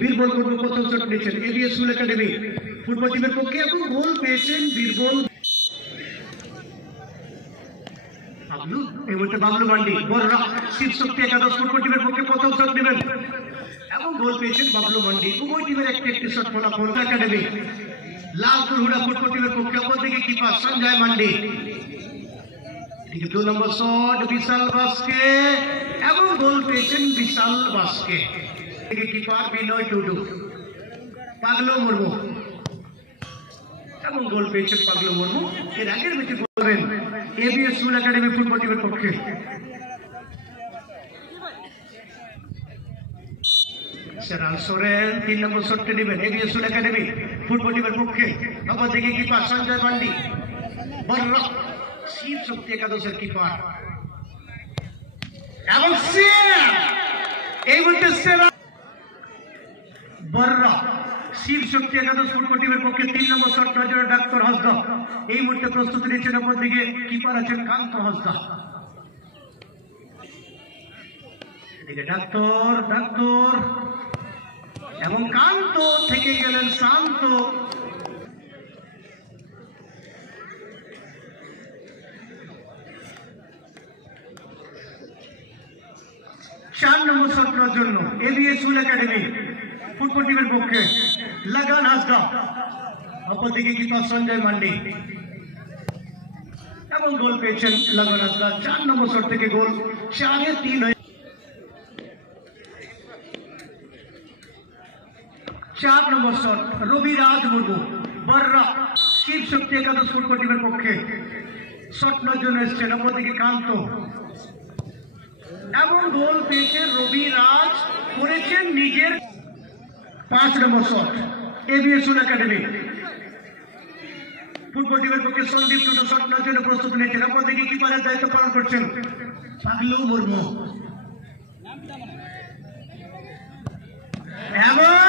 বীরবল মুর্মু প্রথম শট নিয়েছেন ABS school academy football টিমের পক্ষে এবং গোল পেয়েছেন বীরবল। এই মুহূর্তে বাবলু মান্ডি বড়রা শিব শক্তি একাদশ ফুটবল টিমের পক্ষে প্রথম শট নেবেন এবং গোল পেয়েছেন বাবলু মান্ডি। উভয় টিমের একটি শট ফলাফল একাডেমি। লালপুর হুড়া ফুটবল টিমের পক্ষে অপরদিকে কিপার সঞ্জয় মান্ডি। 2 নম্বর শট বিশাল বাসকে এবং গোল পেয়েছেন বিশাল বাসকে। কিপার বিনয় টুডু। পাগলো মুর্মু এবং গোল পেয়েছেন পাগলো মুর্মু। এর আগের ম্যাচে বলবেন এবিএস স্কুল একাডেমি ফুটবল টিমের পক্ষে। সোরেন 3 নম্বর শটটি নেবেন এবিএস স্কুল একাডেমি ফুটবল টিমের পক্ষে। অপরদিকে কিপার সঞ্জয় মান্ডি বড় শিব শক্তি একাদশের কিপার এবং এই মুহূর্তে বড়রা শিব শক্তি একাদশ ফুটবল টিমের পক্ষে 3 নম্বর শট নেওয়ার জন্য ডাক্তার হাসদা এই মুহূর্তে প্রস্তুতি নিচ্ছেন। অপরদিকে কিপার আছেন কান্ত হাসদা। এদিকে ডাক্তার এবং কান্ত থেকে গেলেন শান্ত। চার নম্বর শট নেওয়ার জন্য এবিএস স্কুল একাডেমি ফুটবল টিমের পক্ষে লাগান হাসদা। অপরদিকে কিপার সঞ্জয় মান্ডি এবং গোল পেয়েছেন লাগান হাসদা। 4 নম্বর শট থেকে গোল 4-3 হয়ে 4 নম্বর শট রবিরাজ মুর্মু বড়রা শিব শক্তি একাদশ ফুটবল টিমের পক্ষে শট নেওয়ার জন্য এসছেন। অপরদিকে কান্ত এবং গোল পেয়েছে রবিরাজ করেছেন নিজের। 5 নম্বর shot ABS school academy football টিমের পক্ষে সন্দীপ টুডু শট নেওয়ার জন্য প্রস্তুতি নিচ্ছেন। অপরদিকে কিপারের দায়িত্ব পালন করছেন পাগলু মুর্মু এবং